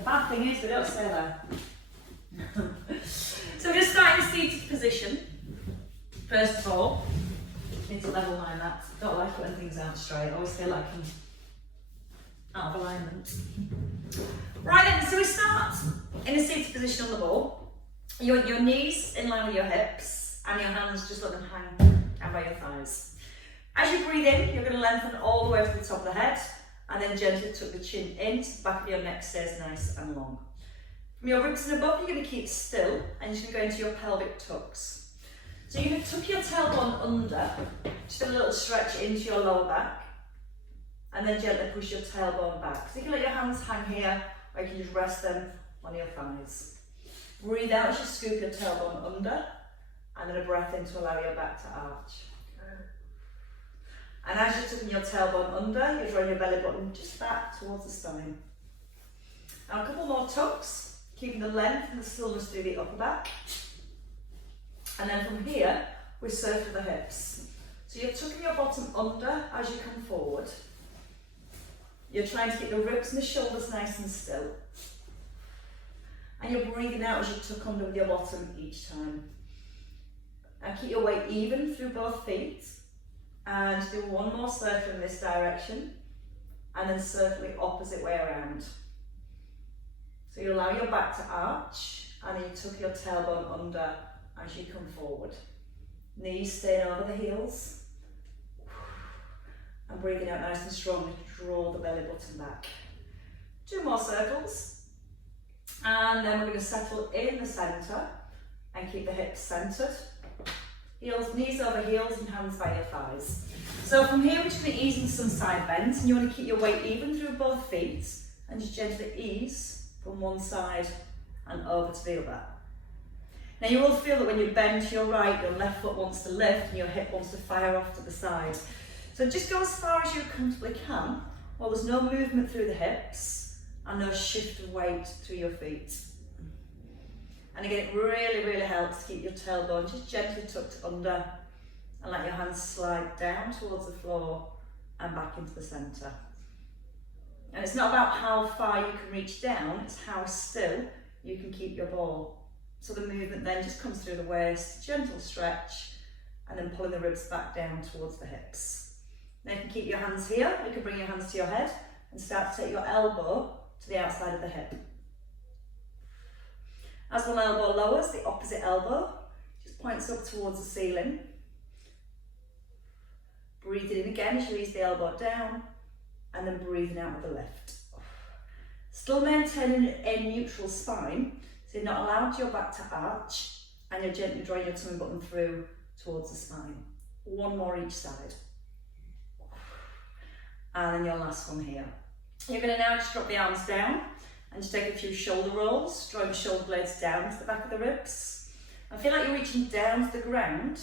The bad thing is they don't stay there. So we're going to start in a seated position. First of all, need to level line that. Don't like it when things aren't straight. I always feel like I'm out of alignment. Right then, so we start in a seated position on the ball. You want your knees in line with your hips and your hands just let them hang down by your thighs. As you breathe in, you're going to lengthen all the way to the top of the head and then gently tuck the chin in so the back of your neck stays nice and long. From your ribs and above, you're going to keep still and you're just going to go into your pelvic tucks. So you're going to tuck your tailbone under, just a little stretch into your lower back, and then gently push your tailbone back. So you can let your hands hang here, or you can just rest them on your thighs. Breathe out as you scoop your tailbone under, and then a breath in to allow your back to arch. And as you're tucking your tailbone under, you're drawing your belly button just back towards the spine. Now a couple more tucks, keeping the length and the stillness through the upper back. And then from here, we circle the hips. So you're tucking your bottom under as you come forward. You're trying to keep the ribs and the shoulders nice and still. And you're breathing out as you tuck under with your bottom each time. And keep your weight even through both feet. And do one more circle in this direction. And then circle the opposite way around. So you allow your back to arch. And then you tuck your tailbone under as you come forward. Knees staying over the heels. And breathing out nice and strong to draw the belly button back. 2 more circles. And then we're going to settle in the centre and keep the hips centred. Heels, knees over heels and hands by your thighs. So from here we're just going to ease into some side bends and you want to keep your weight even through both feet and just gently ease from one side and over to the other. Now you will feel that when you bend to your right, your left foot wants to lift and your hip wants to fire off to the side. So just go as far as you comfortably can while there's no movement through the hips and no shift of weight through your feet. And again, it really, really helps to keep your tailbone just gently tucked under and let your hands slide down towards the floor and back into the centre. And it's not about how far you can reach down, it's how still you can keep your ball. So the movement then just comes through the waist, gentle stretch, and then pulling the ribs back down towards the hips. Now you can keep your hands here, you can bring your hands to your head and start to take your elbow to the outside of the hip. As one elbow lowers, the opposite elbow just points up towards the ceiling. Breathing in again as you ease the elbow down, and then breathing out with the lift. Still maintaining a neutral spine, so you're not allowing your back to arch, and you're gently drawing your tummy button through towards the spine. 1 more each side. And then your last one here. You're going to now just drop the arms down and just take a few shoulder rolls, drawing the shoulder blades down to the back of the ribs. And feel like you're reaching down to the ground.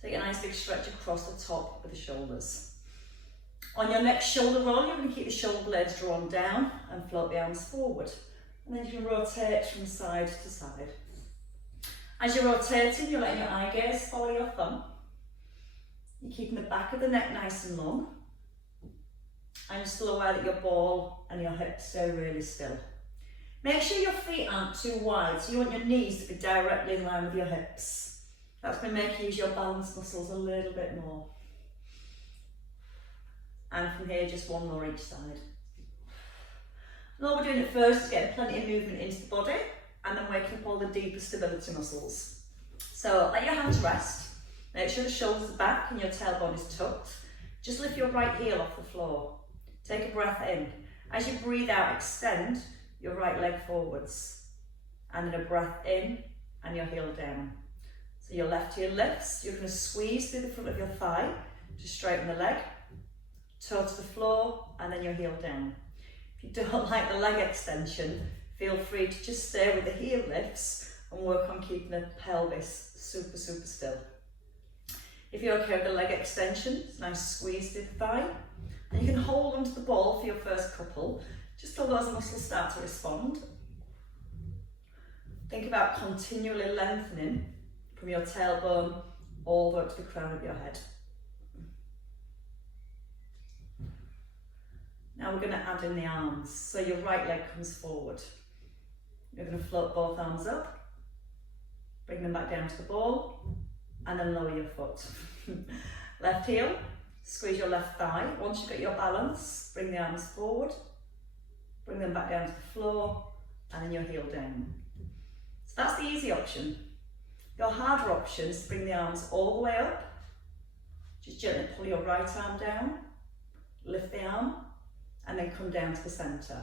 Take a nice big stretch across the top of the shoulders. On your next shoulder roll, you're going to keep the shoulder blades drawn down and float the arms forward. And then you can rotate from side to side. As you're rotating, you're letting your eye gaze follow your thumb. You're keeping the back of the neck nice and long. And you're still aware that your ball and your hips stay really still. Make sure your feet aren't too wide, so you want your knees to be directly in line with your hips. That's going to make you use your balance muscles a little bit more. And from here, just 1 more each side. And all we're doing at first is getting plenty of movement into the body and then waking up all the deeper stability muscles. So let your hands rest. Make sure the shoulders are back and your tailbone is tucked. Just lift your right heel off the floor. Take a breath in. As you breathe out, extend your right leg forwards. And then a breath in and your heel down. So your left heel lifts. You're going to squeeze through the front of your thigh to straighten the leg. Toe to the floor and then your heel down. If you don't like the leg extension, feel free to just stay with the heel lifts and work on keeping the pelvis super, super still. If you're okay with the leg extension, it's a nice squeeze through the thigh. And you can hold onto the ball for your first couple, just till those muscles start to respond. Think about continually lengthening from your tailbone all the way up to the crown of your head. Now we're going to add in the arms. So your right leg comes forward. You're going to float both arms up, bring them back down to the ball, and then lower your foot. Left heel, squeeze your left thigh. Once you've got your balance, bring the arms forward, bring them back down to the floor, and then your heel down. So that's the easy option. Your harder option is to bring the arms all the way up. Just gently pull your right arm down, lift the arm, and then come down to the centre.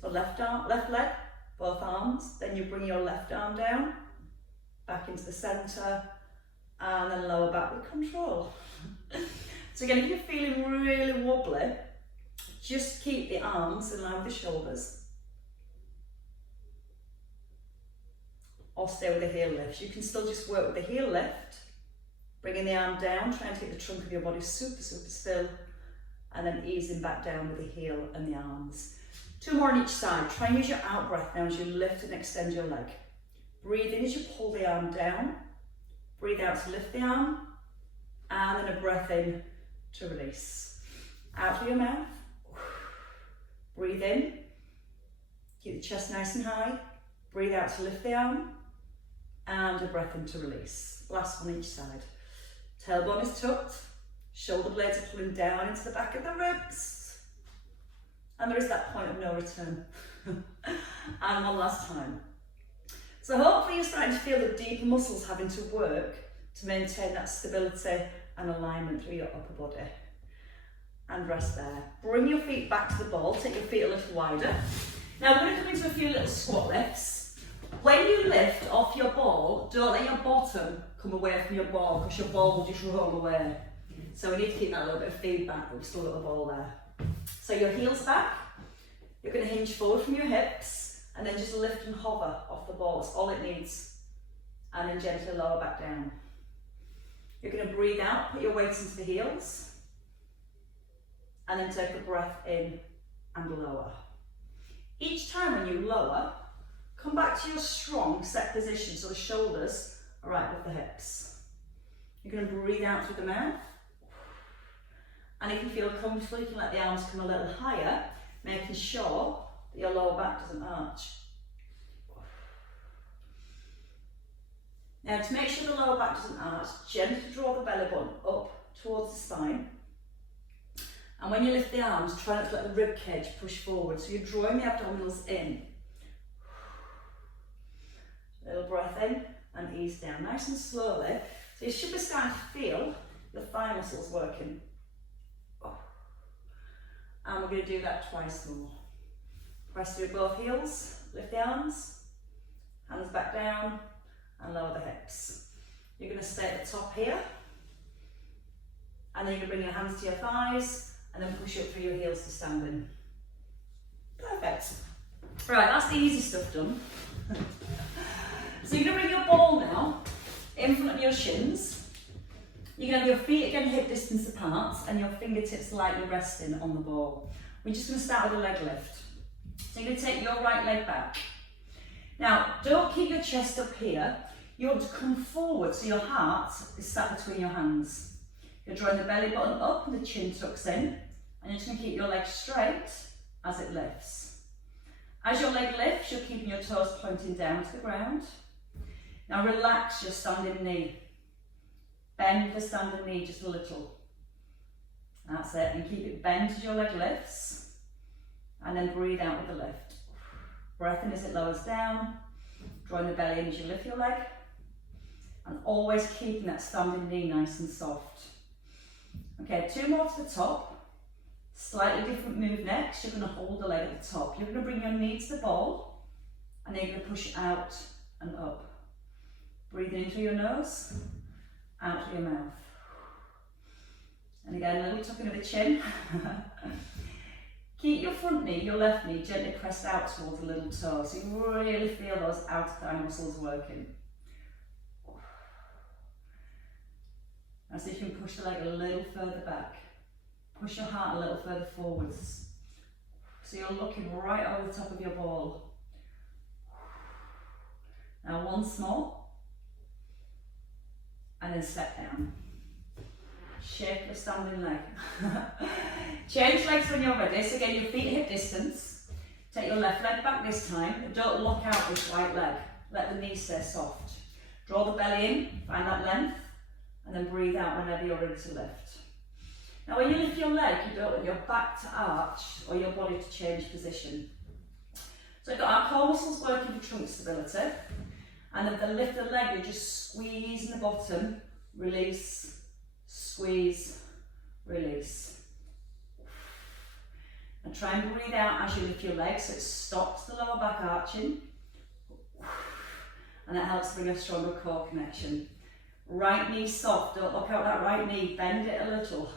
So left leg, both arms, then you bring your left arm down, back into the centre, and then lower back with control. So again, if you're feeling really wobbly, just keep the arms in line with the shoulders. Or stay with the heel lift. You can still just work with the heel lift, bringing the arm down, trying to get the trunk of your body super still, and then easing back down with the heel and the arms. 2 more on each side. Try and use your out breath now as you lift and extend your leg. Breathe in as you pull the arm down. Breathe out to lift the arm, and then a breath in to release. Out through your mouth. Breathe in. Keep the chest nice and high. Breathe out to lift the arm, and a breath in to release. Last one each side. Tailbone is tucked. Shoulder blades are pulling down into the back of the ribs. And there is that point of no return. And one last time. So hopefully you're starting to feel the deeper muscles having to work to maintain that stability and alignment through your upper body. And rest there. Bring your feet back to the ball, take your feet a little wider. Now we're going to come into a few little squat lifts. When you lift off your ball, don't let your bottom come away from your ball because your ball will just roll away. So we need to keep that little bit of feedback, but we've still got the ball there. So your heels back, you're going to hinge forward from your hips and then just lift and hover off the ball. That's all it needs. And then gently lower back down. You're going to breathe out, put your weight into the heels, and then take a breath in and lower. Each time when you lower, come back to your strong set position so the shoulders are right with the hips. You're going to breathe out through the mouth. And if you feel comfortable, you can let the arms come a little higher, making sure that your lower back doesn't arch. Now to make sure the lower back doesn't arch, gently draw the belly button up towards the spine. And when you lift the arms, try not to let the rib cage push forward. So you're drawing the abdominals in. Little breath in and ease down, nice and slowly. So you should be starting to feel the thigh muscles working. And we're going to do that twice more. Press through both heels, lift the arms, hands back down, and lower the hips. You're going to stay at the top here, and then you're going to bring your hands to your thighs, and then push up through your heels to standing. Perfect. Right, that's the easy stuff done. So you're going to bring your ball now in front of your shins. You're going to have your feet again hip distance apart and your fingertips lightly resting on the ball. We're just going to start with a leg lift. So you're going to take your right leg back. Now, don't keep your chest up here. You want to come forward so your heart is sat between your hands. You're drawing the belly button up and the chin tucks in. And you're just going to keep your leg straight as it lifts. As your leg lifts, you're keeping your toes pointing down to the ground. Now relax your standing knee. Bend the standing knee just a little. That's it, and keep it bent as your leg lifts. And then breathe out with the lift. Breath in as it lowers down. Drawing the belly in as you lift your leg. And always keeping that standing knee nice and soft. Okay, 2 more to the top. Slightly different move next. You're going to hold the leg at the top. You're going to bring your knee to the ball. And then you're going to push out and up. Breathing in through your nose. Out through your mouth. And again, a little tucking of the chin. Keep your front knee, your left knee, gently pressed out towards the little toe. So you really feel those outer thigh muscles working. And so you can push the leg a little further back. Push your heart a little further forwards. So you're looking right over the top of your ball. Now once more. And then step down. Shake your standing leg. Change legs when you're ready. So again, your feet hip distance. Take your left leg back this time, but don't lock out this right leg. Let the knee stay soft. Draw the belly in, find that length, and then breathe out whenever you're ready to lift. Now when you lift your leg, you don't want your back to arch or your body to change position. So we've got our core muscles working for trunk stability, and at the lift of the leg, you're just squeezing the bottom, release, squeeze, release. And try and breathe out as you lift your leg so it stops the lower back arching, and that helps bring a stronger core connection. Right knee soft, don't lock out that right knee, bend it a little.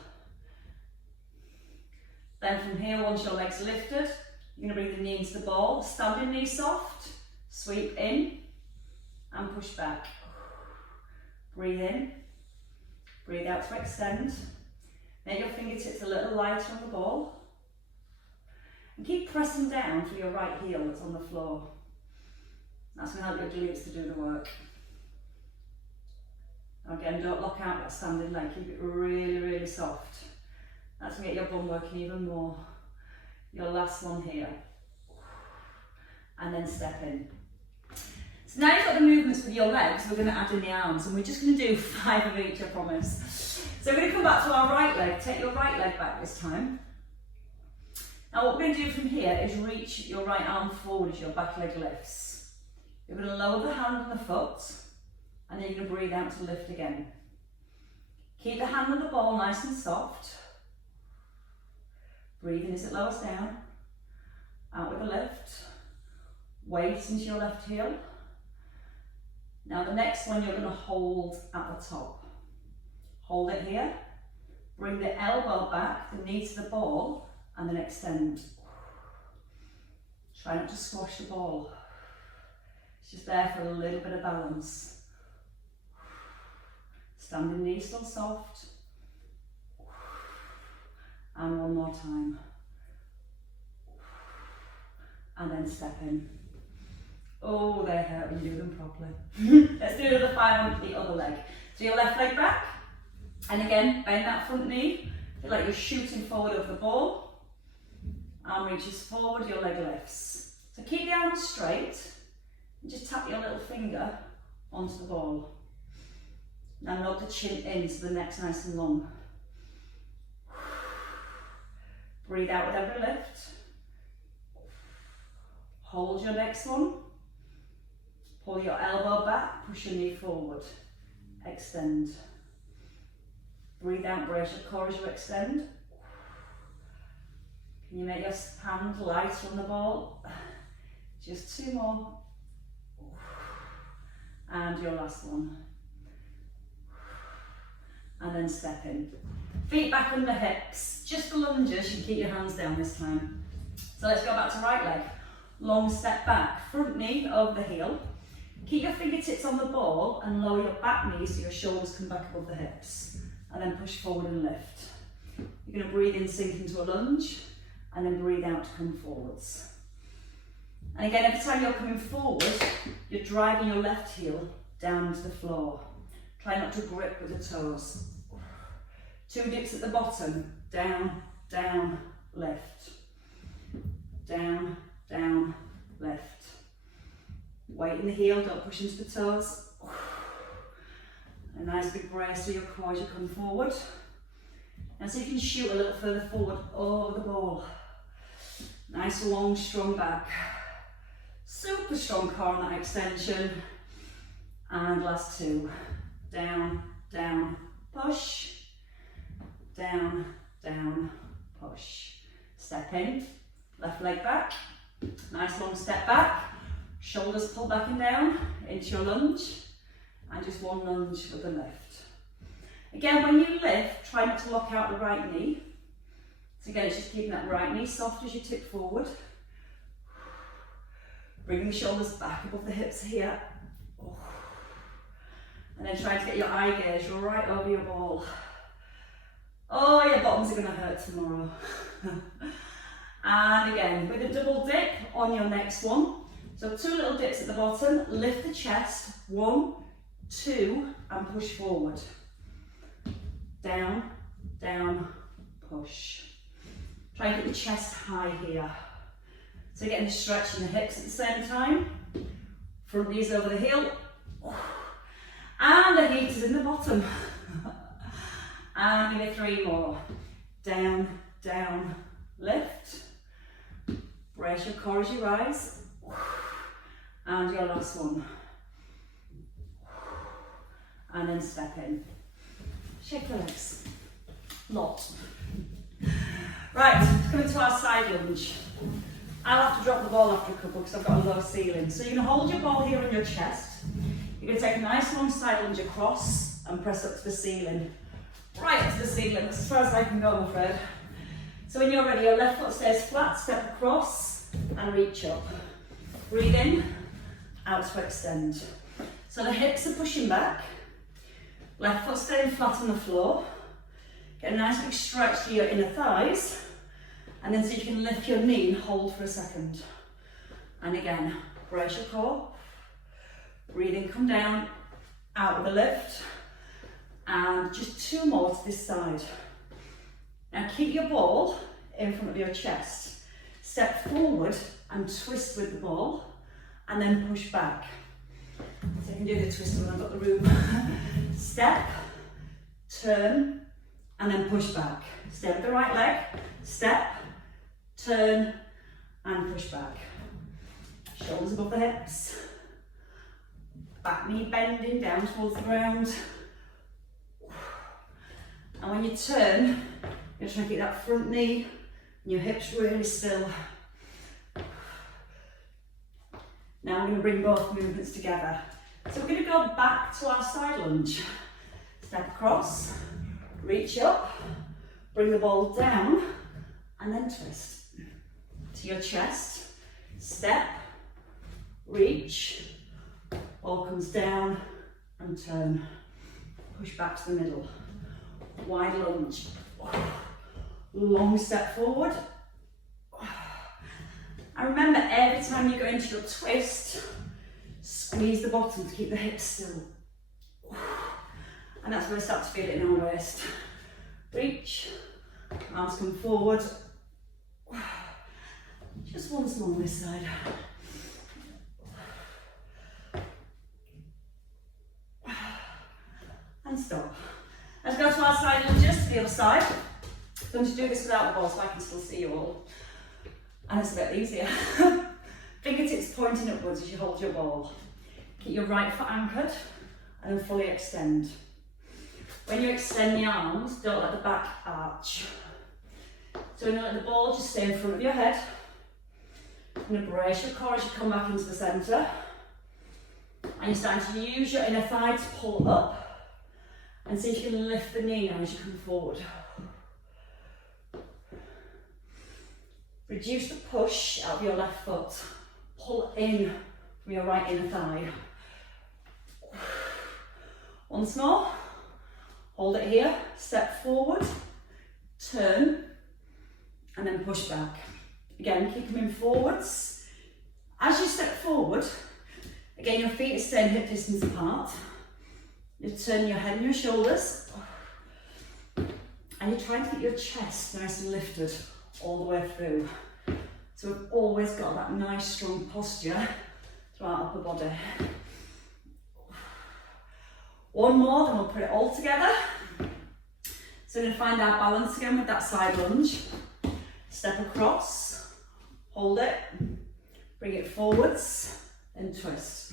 Then from here, once your leg's lifted, you're going to bring the knee into the ball, standing knee soft, sweep in and push back. Breathe in, breathe out to extend. Make your fingertips a little lighter on the ball. And keep pressing down for your right heel that's on the floor. That's going to help your glutes to do the work. Again, don't lock out that standing leg, keep it really, really soft. That's going to get your bum working even more. Your last one here. And then step in. So now you've got the movements with your legs, we're going to add in the arms, and we're just going to do 5 of each, I promise. So we're going to come back to our right leg. Take your right leg back this time. Now what we're going to do from here is reach your right arm forward as your back leg lifts. You're going to lower the hand on the foot, and then you're going to breathe out to lift again. Keep the hand on the ball nice and soft. Breathe in as it lowers down. Out with a lift. Weight into your left heel. Now the next one you're going to hold at the top. Hold it here. Bring the elbow back, the knee to the ball, and then extend. Try not to squash the ball. It's just there for a little bit of balance. Standing knee still soft. And one more time. And then step in. Oh, they hurt when you do them properly. Let's do another 5 on the other leg. So your left leg back. And again, bend that front knee. Feel like you're shooting forward over the ball. Arm reaches forward, your leg lifts. So keep the arms straight. And just tap your little finger onto the ball. Now note the chin in so the neck's nice and long. Breathe out with every lift. Hold your next one. Pull your elbow back, push your knee forward. Extend. Breathe out, brace your core as you extend. Can you make your hand lighter on the ball? Just 2 more. And your last one. And then step in. Feet back under hips. Just for lunges, you can keep your hands down this time. So let's go back to right leg. Long step back, front knee over the heel. Keep your fingertips on the ball and lower your back knee so your shoulders come back above the hips. And then push forward and lift. You're going to breathe in, sink into a lunge, and then breathe out to come forwards. And again, every time you're coming forward, you're driving your left heel down to the floor. Try not to grip with the toes. 2 dips at the bottom, down, down, lift. Down, down, lift. Weight in the heel, don't push into the toes. A nice big brace to your core as you come forward. And so you can shoot a little further forward over the ball. Nice long strong back. Super strong core on that extension. And last 2. Down, down, push. Down, down, push. Step in, left leg back. Nice long step back. Shoulders pull back and down into your lunge. And just 1 lunge with the lift. Again, when you lift, try not to lock out the right knee. So again, it's just keeping that right knee soft as you tip forward. Bringing the shoulders back above the hips here. And then try to get your eye gaze right over your ball. Oh, your bottoms are going to hurt tomorrow. And again, with a double dip on your next one. So 2 little dips at the bottom, lift the chest, 1, 2, and push forward. Down, down, push. Try and get the chest high here. So So getting a stretch in the hips at the same time. Front knees over the heel. And the heat is in the bottom. And give it 3 more. Down, down, lift. Brace your core as you rise. And your last one. And then step in. Shake the legs. Lot. Right, coming to our side lunge. I'll have to drop the ball after a couple because I've got a low ceiling. So you're going to hold your ball here on your chest. You're going to take a nice long side lunge across and press up to the ceiling. Right up to the ceiling, that's as far as I can go, I'm afraid. So when you're ready, your left foot stays flat, step across and reach up. Breathe in, out to extend. So the hips are pushing back. Left foot staying flat on the floor. Get a nice big stretch to your inner thighs. And then so you can lift your knee and hold for a second. And again, brace your core. Breathe in, come down, out with a lift. And just 2 more to this side. Now keep your ball in front of your chest. Step forward and twist with the ball. And then push back. So you can do the twist when I've got the room. Step, turn, and then push back. Stay with the right leg. Step, turn, and push back. Shoulders above the hips. Back knee bending down towards the ground. And when you turn, you're trying to keep that front knee and your hips really still. Now we're going to bring both movements together. So we're going to go back to our side lunge. Step across, reach up, bring the ball down, and then twist to your chest. Step, reach, ball comes down and turn. Push back to the middle. Wide lunge. Long step forward. And remember, every time you go into your twist, squeeze the bottom to keep the hips still. And that's where we start to feel it in our waist. Reach, arms come forward. Just once more on this side. And stop. Let's go to our side lunges, the other side. I'm going to do this without the ball so I can still see you all. And it's a bit easier. Fingertips pointing upwards as you hold your ball. Keep your right foot anchored and then fully extend. When you extend the arms, don't let the back arch. So we're going to let the ball just stay in front of your head. You're going to brace your core as you come back into the centre. And you're starting to use your inner thigh to pull up. And see if you can lift the knee now as you come forward. Reduce the push out of your left foot. Pull in from your right inner thigh. Once more. Hold it here. Step forward. Turn. And then push back. Again, keep coming forwards. As you step forward, again your feet are staying hip distance apart. You turn your head and your shoulders. And you're trying to keep your chest nice and lifted all the way through. So we've always got that nice strong posture through our upper body. One more, then we'll put it all together. So we're going to find our balance again with that side lunge. Step across, hold it, bring it forwards, and twist.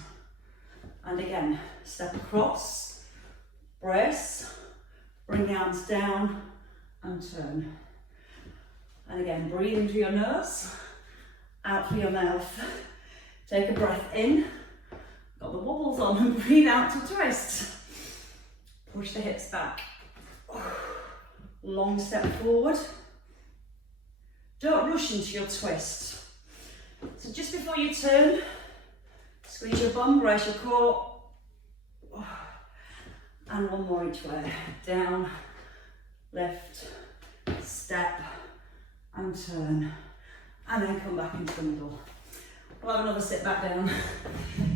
And again, step across, brace, bring the arms down, and turn. And again, breathe into your nose, out through your mouth. Take a breath in, got the wobbles on, and breathe out to twist. Push the hips back. Long step forward. Don't rush into your twist. So just before you turn, squeeze your bum, brace your core. And one more each way. Down, lift, step, and turn. And then come back into the middle. We'll have another sit back down.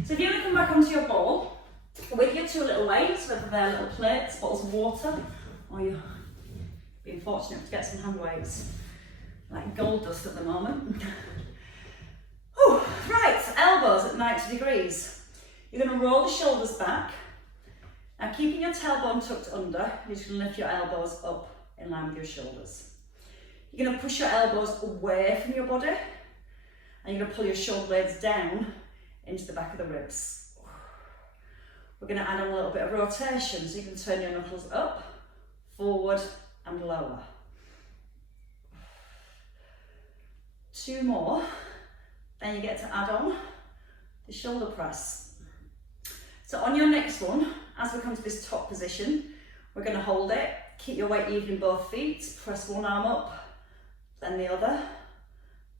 So if you want to come back onto your ball, with your 2 little weights, whether they're little plates, bottles of water, or you're being fortunate to get some hand weights, like gold dust at the moment. Right, elbows at 90 degrees. You're going to roll the shoulders back. Now keeping your tailbone tucked under, you're just going to lift your elbows up in line with your shoulders. You're going to push your elbows away from your body, and you're going to pull your shoulder blades down into the back of the ribs. We're going to add on a little bit of rotation, so you can turn your knuckles up, forward and lower. 2 more, then you get to add on the shoulder press. So on your next one, as we come to this top position, we're going to hold it, keep your weight even in both feet, press one arm up, then the other,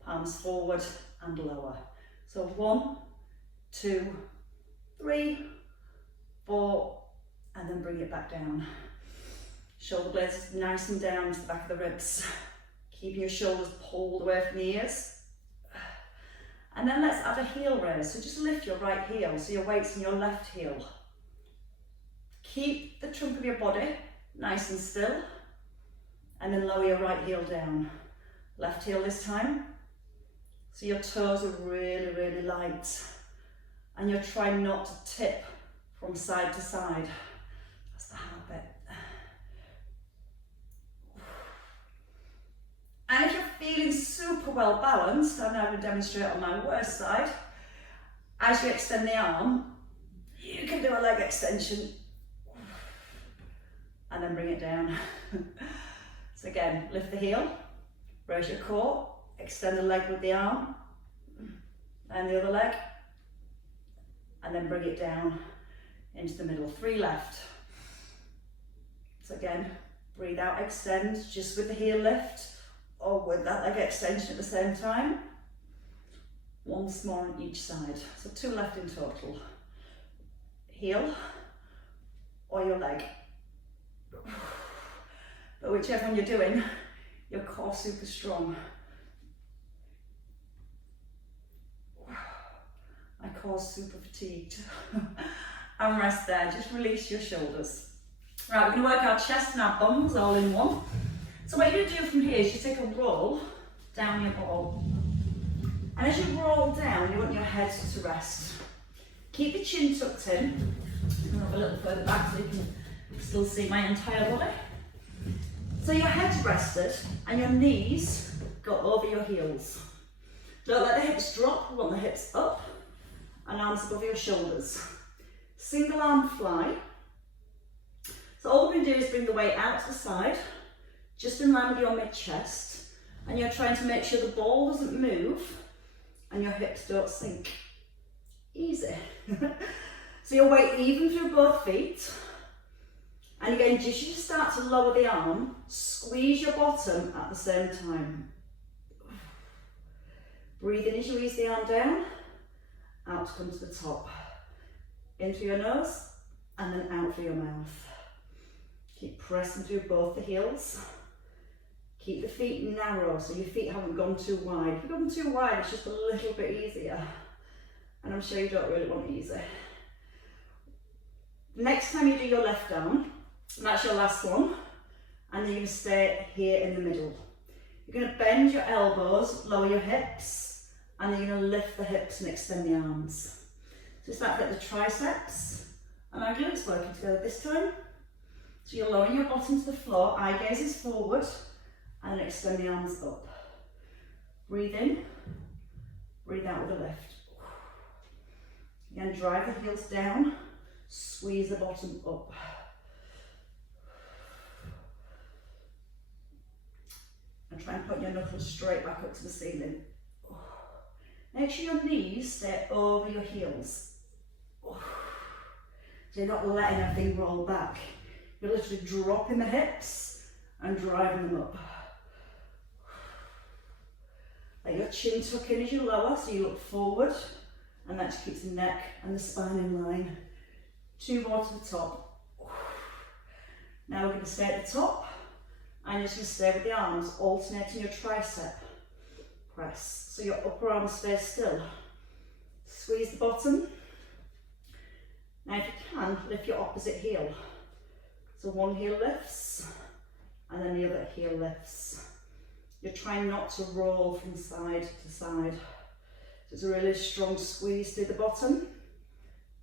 palms forward and lower. So 1, 2, 3, 4, and then bring it back down. Shoulder blades nice and down to the back of the ribs. Keeping your shoulders pulled away from the ears. And then let's add a heel raise. So just lift your right heel, so your weight's in your left heel. Keep the trunk of your body nice and still, and then lower your right heel down. Left heel this time. So your toes are really, really light, and you're trying not to tip from side to side. That's the hard bit. And if you're feeling super well balanced, I'm now going to demonstrate on my worst side. As you extend the arm, you can do a leg extension and then bring it down. So again, lift the heel, raise your core, extend the leg with the arm, and the other leg, and then bring it down into the middle. 3 left. So again, breathe out, extend, just with the heel lift, or with that leg extension at the same time. Once more on each side. So 2 left in total. Heel or your leg. But whichever one you're doing, your core super strong. My core's super fatigued. And rest there, just release your shoulders. Right, we're going to work our chest and our bums all in one. So what you're going to do from here is you take a roll down your ball. And as you roll down, you want your head to rest. Keep your chin tucked in. I'm going to have a little further back so you can still see my entire body. So your head's rested and your knees go over your heels. Don't let the hips drop, we want the hips up and arms above your shoulders. Single arm fly. So all we're going to do is bring the weight out to the side, just in line with your mid-chest, and you're trying to make sure the ball doesn't move and your hips don't sink. Easy. So your weight even through both feet. And again, just as you start to lower the arm, squeeze your bottom at the same time. Breathe in as you ease the arm down, out to come to the top. In through your nose, and then out through your mouth. Keep pressing through both the heels. Keep the feet narrow, so your feet haven't gone too wide. If you've gone too wide, it's just a little bit easier. And I'm sure you don't really want easy. Next time you do your left arm, and that's your last one, and then you're going to stay here in the middle. You're going to bend your elbows, lower your hips, and then you're going to lift the hips and extend the arms. So start to get the triceps and our glutes working together this time. So you're lowering your bottom to the floor, eye gaze is forward, and then extend the arms up. Breathe in, breathe out with a lift. Again, drive the heels down, squeeze the bottom up. And try and put your knuckles straight back up to the ceiling. Make sure your knees stay over your heels. So you're not letting everything roll back. You're literally dropping the hips and driving them up. Let your chin tuck in as you lower, so you look forward, and that just keeps the neck and the spine in line. 2 more to the top. Now we're going to stay at the top, and you're just going to stay with the arms, alternating your tricep press. So your upper arm stays still. Squeeze the bottom. Now if you can, lift your opposite heel. So one heel lifts, and then the other heel lifts. You're trying not to roll from side to side. So it's a really strong squeeze through the bottom.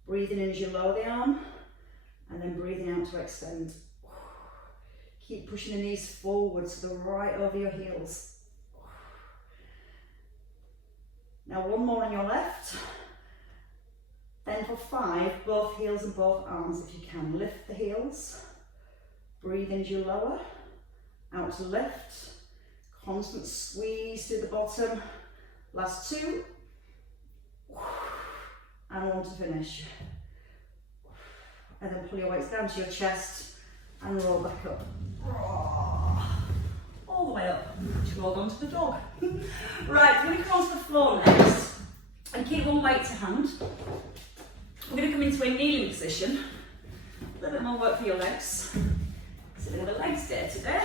Breathing in as you lower the arm, and then breathing out to extend. Keep pushing the knees forward to the right over your heels. Now one more on your left. Then for 5, both heels and both arms if you can. Lift the heels. Breathe in as you lower. Out to lift. Constant squeeze through the bottom. Last 2. And 1 to finish. And then pull your weights down to your chest and roll back up. All the way up. You roll onto the dog. Right, we're going to come onto the floor next. And keep one weight to hand. We're going to come into a kneeling position. A little bit more work for your legs. It's a bit of a legs day today.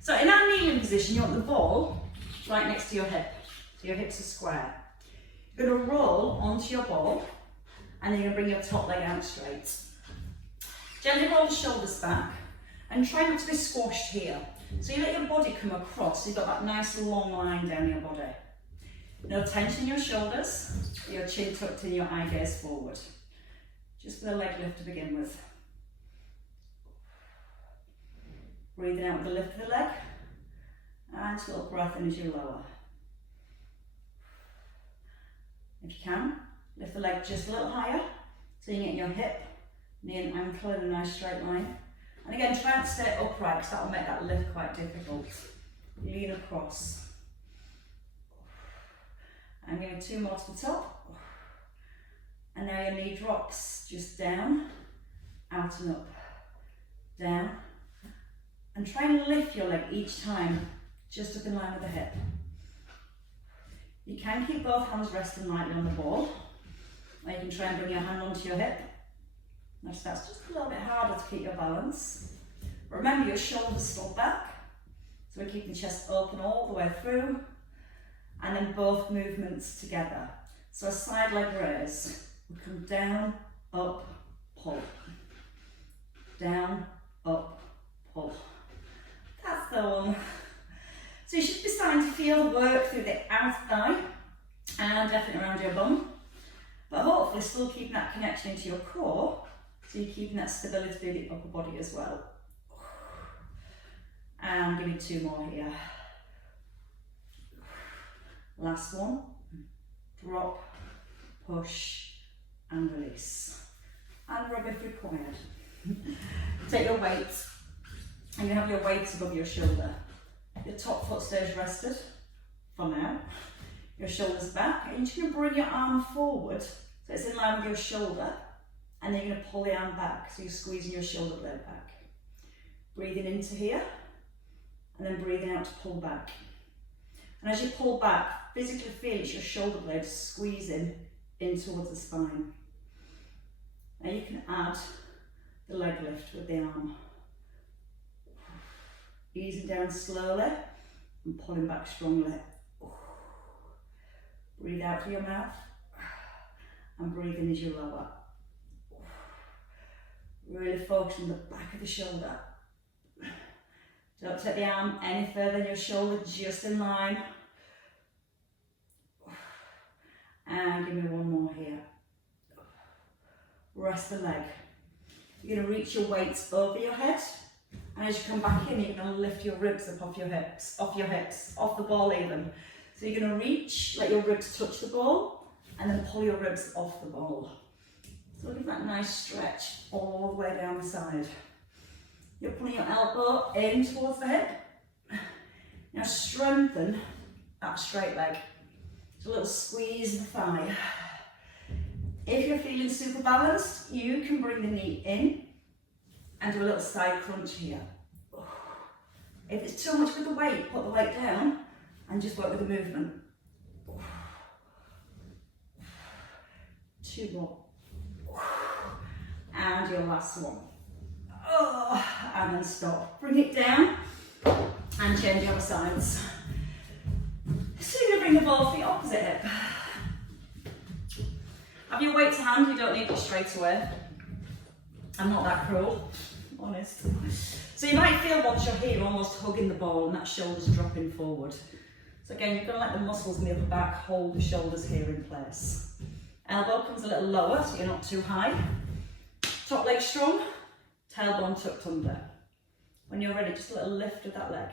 So in our kneeling position, you want the ball right next to your hip. So your hips are square. You're going to roll onto your ball, and then you're going to bring your top leg out straight. Gently roll the shoulders back, and try not to be squashed here. So you let your body come across, so you've got that nice long line down your body. No tension in your shoulders, your chin tucked in, your eye gaze forward. Just with a leg lift to begin with. Breathing out with the lift of the leg, and a little breath in as you lower. If you can, lift the leg just a little higher, so you get your hip, knee and ankle in a nice straight line. And again, try not to stay upright, because that will make that lift quite difficult. Lean across. And give 2 more to the top. And now your knee drops just down, out and up, down. And try and lift your leg each time, just up in line with the hip. You can keep both hands resting lightly on the ball, or you can try and bring your hand onto your hip. Notice that's just a little bit harder to keep your balance. Remember, your shoulders still back, so we're keeping the chest open all the way through, and then both movements together. So a side leg raise, we come down, up, pull. Down, up, pull. That's the one. So you should be starting to feel the work through the outer thigh and definitely around your bum, but hopefully still keeping that connection into your core, so you're keeping that stability through the upper body as well. And give me 2 more here. Last one. Drop, push, and release. And rub if required. Take your weight, and you have your weights above your shoulder. Your top foot stays rested for now. Your shoulders back, and you're just going to bring your arm forward so it's in line with your shoulder, and then you're going to pull the arm back, so you're squeezing your shoulder blade back. Breathing into here, and then breathing out to pull back. And as you pull back, physically feel it's your shoulder blade squeezing in towards the spine. Now you can add the leg lift with the arm. Easing down slowly and pulling back strongly. Breathe out through your mouth and breathe in as you lower. Really focus on the back of the shoulder. Don't take the arm any further than your shoulder, just in line. And give me 1 more here. Rest the leg. You're going to reach your weights over your head. And as you come back in, you're going to lift your ribs up off your hips, off the ball even. So you're going to reach, let your ribs touch the ball, and then pull your ribs off the ball. So give that nice stretch all the way down the side. You're pulling your elbow in towards the hip. Now strengthen that straight leg. So a little squeeze of the thigh. If you're feeling super balanced, you can bring the knee in and do a little side crunch here. If it's too much with the weight, put the weight down and just work with the movement. 2 more. And your last one. And then stop. Bring it down and change the other sides. So you're going to bring the ball for the opposite hip. Have your weight to hand, you don't need it straight away. I'm not that cruel, honest. So you might feel once you're here, almost hugging the ball and that shoulder's dropping forward. So again, you're going to let the muscles in the upper back hold the shoulders here in place. Elbow comes a little lower so you're not too high. Top leg strong, tailbone tucked under. When you're ready, just a little lift of that leg.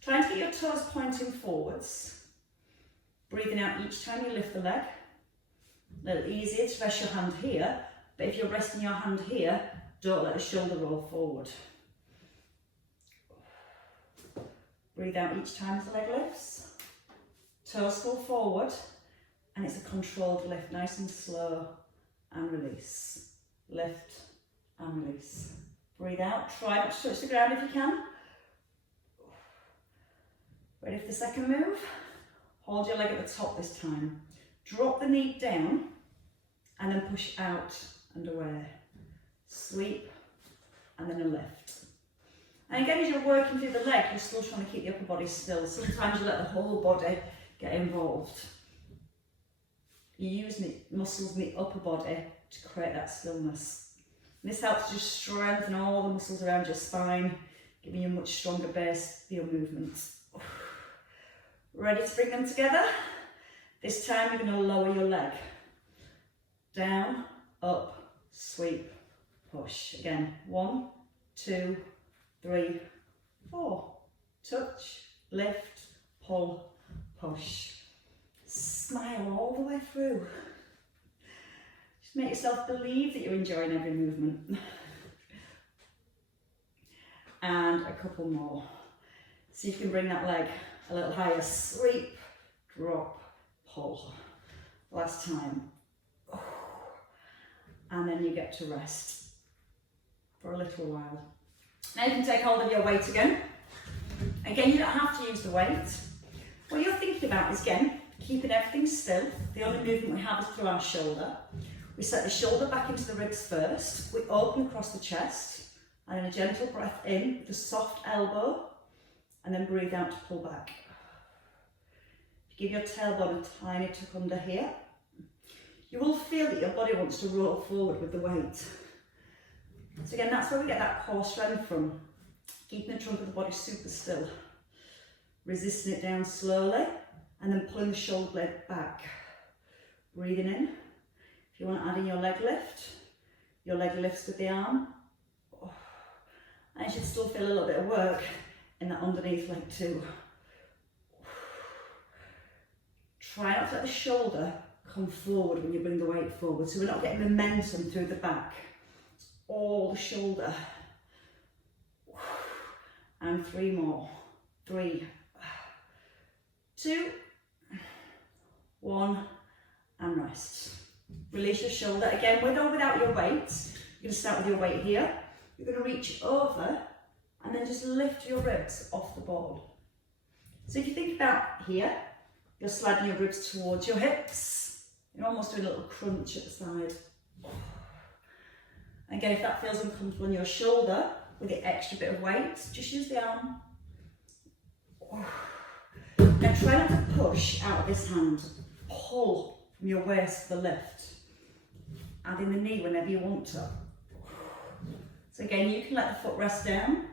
Try and get your toes pointing forwards. Breathing out each time you lift the leg. A little easier to rest your hand here, but if you're resting your hand here, don't let the shoulder roll forward. Breathe out each time as the leg lifts. Toes fall forward, and it's a controlled lift, nice and slow, and release. Lift and release. Breathe out, try not to touch the ground if you can. Ready for the second move? Hold your leg at the top this time. Drop the knee down, and then push out and away. Sweep, and then a lift. And again, as you're working through the leg, you're still trying to keep the upper body still. Sometimes you let the whole body get involved. You use the muscles in the upper body to create that stillness. And this helps you strengthen all the muscles around your spine, giving you a much stronger base for your movements. Ready to bring them together? This time you're going to lower your leg. Down, up, sweep, push. Again, 1, 2, 3, 4. Touch, lift, pull, push. Smile all the way through. Just make yourself believe that you're enjoying every movement. And a couple more. So you can bring that leg a little higher. Sweep, drop, pull. Last time. And then you get to rest for a little while. Now you can take hold of your weight again. Again, you don't have to use the weight. What you're thinking about is, again, keeping everything still. The only movement we have is through our shoulder. We set the shoulder back into the ribs first. We open across the chest. And then a gentle breath in with a soft elbow. And then breathe out to pull back. Give your tailbone a tiny tuck under here. You will feel that your body wants to roll forward with the weight. So again, that's where we get that core strength from. Keeping the trunk of the body super still. Resisting it down slowly, and then pulling the shoulder blade back. Breathing in. If you want to add in your leg lifts with the arm. And you should still feel a little bit of work in that underneath leg too. Try not to let the shoulder come forward when you bring the weight forward, so we're not getting momentum through the back. It's all the shoulder. And 3 more. 3, 2, 1, and rest. Release your shoulder. Again, with or without your weight. You're going to start with your weight here. You're going to reach over and then just lift your ribs off the ball. So if you think about here, you're sliding your ribs towards your hips. You're almost doing a little crunch at the side. Again, if that feels uncomfortable on your shoulder with the extra bit of weight, just use the arm. Now try not to push out of this hand. Pull from your waist to the lift. Add in the knee whenever you want to. So again, you can let the foot rest down.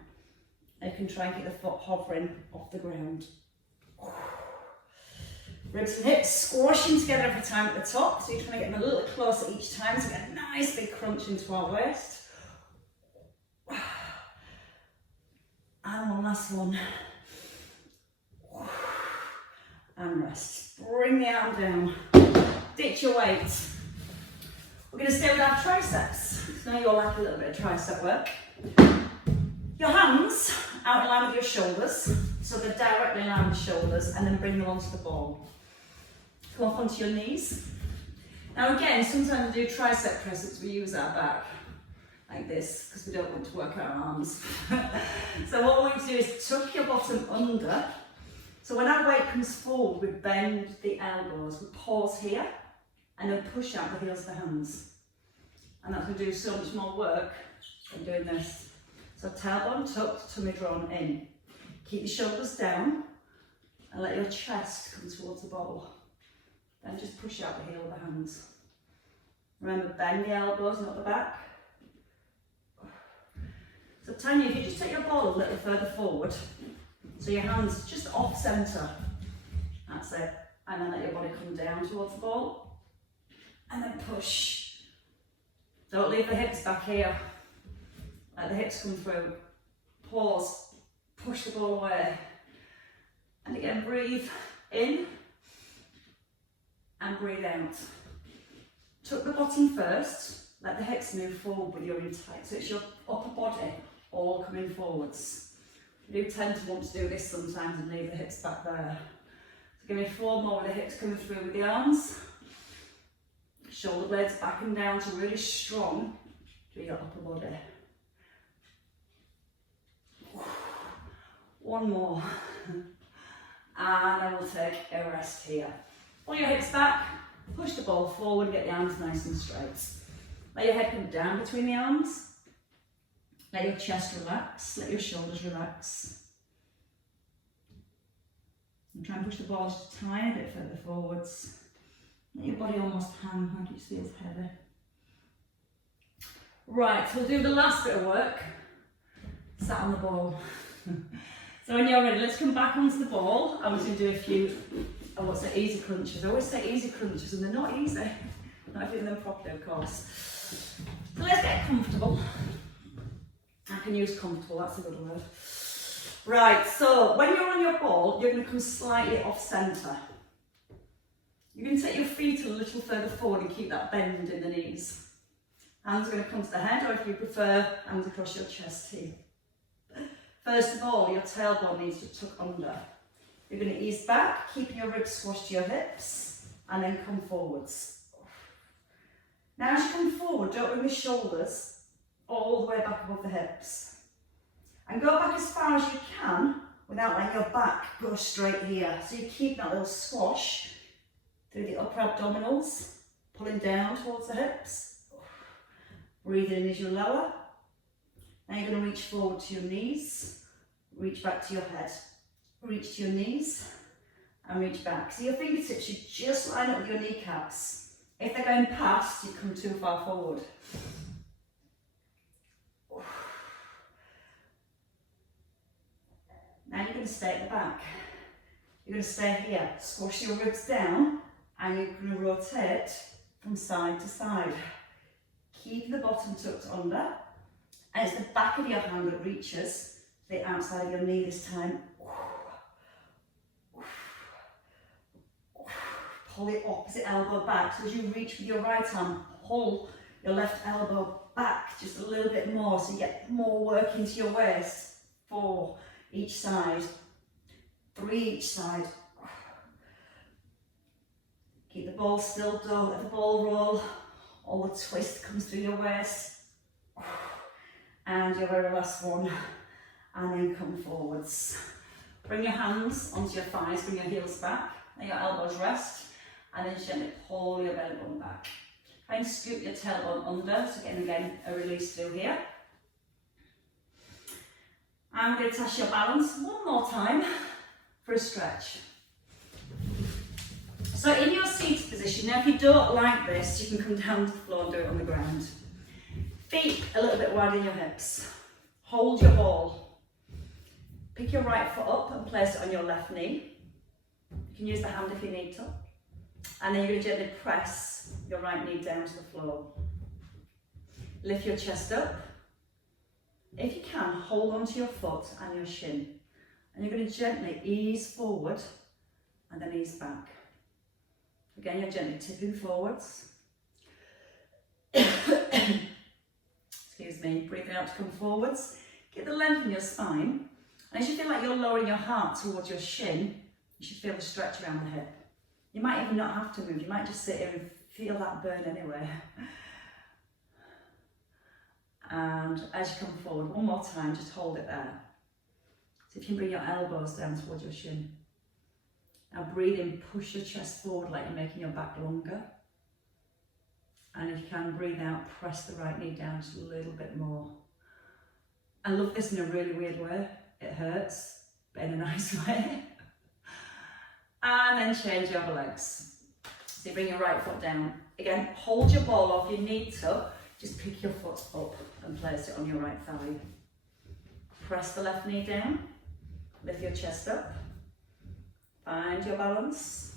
And you can try and keep the foot hovering off the ground. Ribs and hips squashing together every time at the top. So you're trying to get them a little closer each time to get a nice big crunch into our waist. And one last one. And rest. Bring the arm down. Ditch your weight. We're going to stay with our triceps. So now you'll like a little bit of tricep work. Your hands out in line with your shoulders. So they're directly in line with the shoulders, and then bring them onto the ball. Come up onto your knees. Now again, sometimes we do tricep presses, we use our back like this because we don't want to work our arms. So what we want to do is tuck your bottom under. So when our weight comes forward, we bend the elbows, we pause here, and then push out the heels of the hands. And that's going to do so much more work than doing this. So tailbone tucked, tummy drawn in. Keep the shoulders down and let your chest come towards the ball. Then just push out the heel of the hands. Remember, bend the elbows, not the back. So Tanya, if you just take your ball a little further forward, so your hands just off centre, That's it. And then let your body come down towards the ball. And then push. Don't leave the hips back here. Let the hips come through. Pause. Push the ball away. And again, breathe in and breathe out. Tuck the bottom first. Let the hips move forward with your intake. So it's your upper body all coming forwards. You do tend to want to do this sometimes and leave the hips back there. So give me 4 more with the hips coming through with the arms. Shoulder blades back and down to really strong to your upper body. 1 more. And then we'll take a rest here. Pull your hips back, push the ball forward, get the arms nice and straight. Let your head come down between the arms. Let your chest relax, let your shoulders relax. And try and push the ball just a tiny bit further forwards. Let your body almost hang like it feels heavy. Right, so we'll do the last bit of work. Sat on the ball. So when you're ready, let's come back onto the ball. I'm just going to do a few, easy crunches. I always say easy crunches and they're not easy. Not doing them properly, of course. So let's get comfortable. I can use comfortable, that's a good word. Right, so when you're on your ball, you're going to come slightly off centre. You're going to take your feet a little further forward and keep that bend in the knees. Hands are going to come to the head, or if you prefer, hands across your chest here. First of all, your tailbone needs to tuck under. You're going to ease back, keeping your ribs squashed to your hips, and then come forwards. Now as you come forward, don't bring the shoulders all the way back above the hips. And go back as far as you can without letting your back go straight here. So you keep that little squash through the upper abdominals, pulling down towards the hips. Breathe in as you lower. Now you're going to reach forward to your knees, reach back to your head, reach to your knees and reach back. So your fingertips should just line up with your kneecaps. If they're going past, you come too far forward. Now you're going to stay at the back. You're going to stay here, squash your ribs down, and you're going to rotate from side to side. Keep the bottom tucked under, and it's the back of your hand that reaches the outside of your knee this time. Pull the opposite elbow back. So as you reach with your right hand, pull your left elbow back just a little bit more so you get more work into your waist. 4 each side, 3 each side. Keep the ball still, don't let the ball roll. All the twist comes through your waist. And your very last one. And then come forwards. Bring your hands onto your thighs, bring your heels back, let your elbows rest. And then gently pull your belly button back. Try and scoop your tailbone under, so again a release through here. I'm going to test your balance 1 more time for a stretch. So in your seated position, now if you don't like this, you can come down to the floor and do it on the ground. Feet a little bit wide in your hips. Hold your ball. Pick your right foot up and place it on your left knee. You can use the hand if you need to. And then you're going to gently press your right knee down to the floor. Lift your chest up. If you can, hold onto your foot and your shin. And you're going to gently ease forward and then ease back. Again, you're gently tipping forwards. Excuse me, breathing out to come forwards. Get the length in your spine. And as you feel like you're lowering your heart towards your shin, you should feel the stretch around the hip. You might even not have to move, you might just sit here and feel that burn anyway. And as you come forward, 1 more time, just hold it there. So if you can bring your elbows down towards your shin. Now breathe in, push your chest forward like you're making your back longer. And if you can, breathe out, press the right knee down just a little bit more. I love this in a really weird way. It hurts, but in a nice way. And then change your other legs. So you bring your right foot down. Again, hold your ball off. If you need to, just pick your foot up and place it on your right thigh. Press the left knee down. Lift your chest up. Find your balance.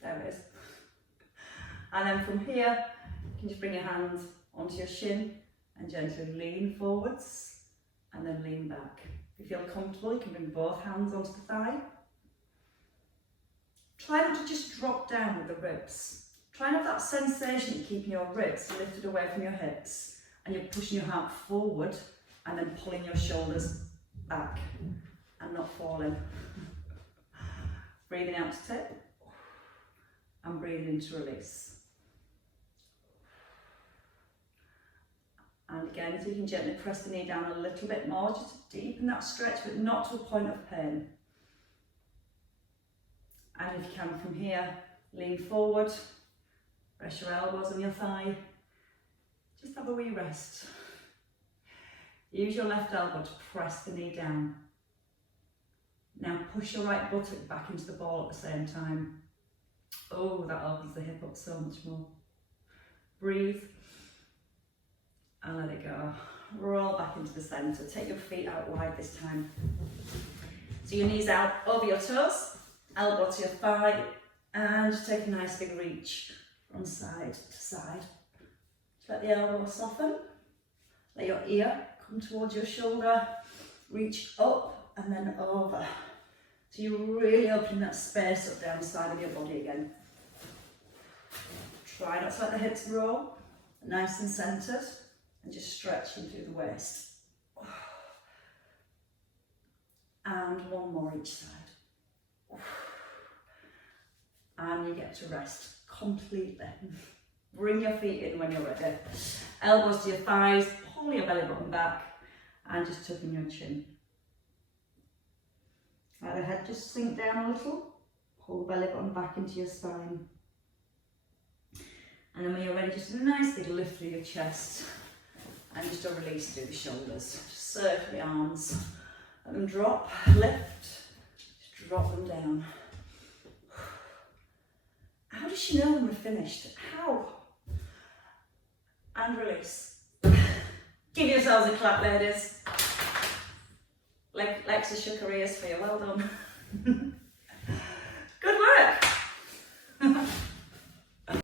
There it is. And then from here, you can just bring your hands onto your shin and gently lean forwards and then lean back. If you feel comfortable, you can bring both hands onto the thigh. Try not to just drop down with the ribs. Try and have that sensation of keeping your ribs lifted away from your hips and you're pushing your heart forward and then pulling your shoulders back and not falling. Breathing out to tip and breathing in to release. And again, so you can gently press the knee down a little bit more, just to deepen that stretch, but not to a point of pain. And if you can, from here, lean forward, press your elbows on your thigh, just have a wee rest. Use your left elbow to press the knee down. Now push your right buttock back into the ball at the same time. Oh, that opens the hip up so much more. Breathe. And let it go. Roll back into the centre. Take your feet out wide this time. So your knees out over your toes, elbow to your thigh, and just take a nice big reach from side to side. Just let the elbow soften. Let your ear come towards your shoulder. Reach up and then over. So you're really opening that space up down the side of your body again. Try not to let the hips roll. Nice and centred. And just stretching through the waist. And one more each side. And you get to rest completely. Bring your feet in when you're ready. Elbows to your thighs, pull your belly button back, and just tuck in your chin. Let the head just sink down a little. Pull the belly button back into your spine. And then when you're ready, just a nice big lift through your chest. And just a release through the shoulders. Just circle the arms. Let them drop, lift, just drop them down. How does she know when we're finished? How? And release. Give yourselves a clap, ladies. Lexa shook her ears for you, well done.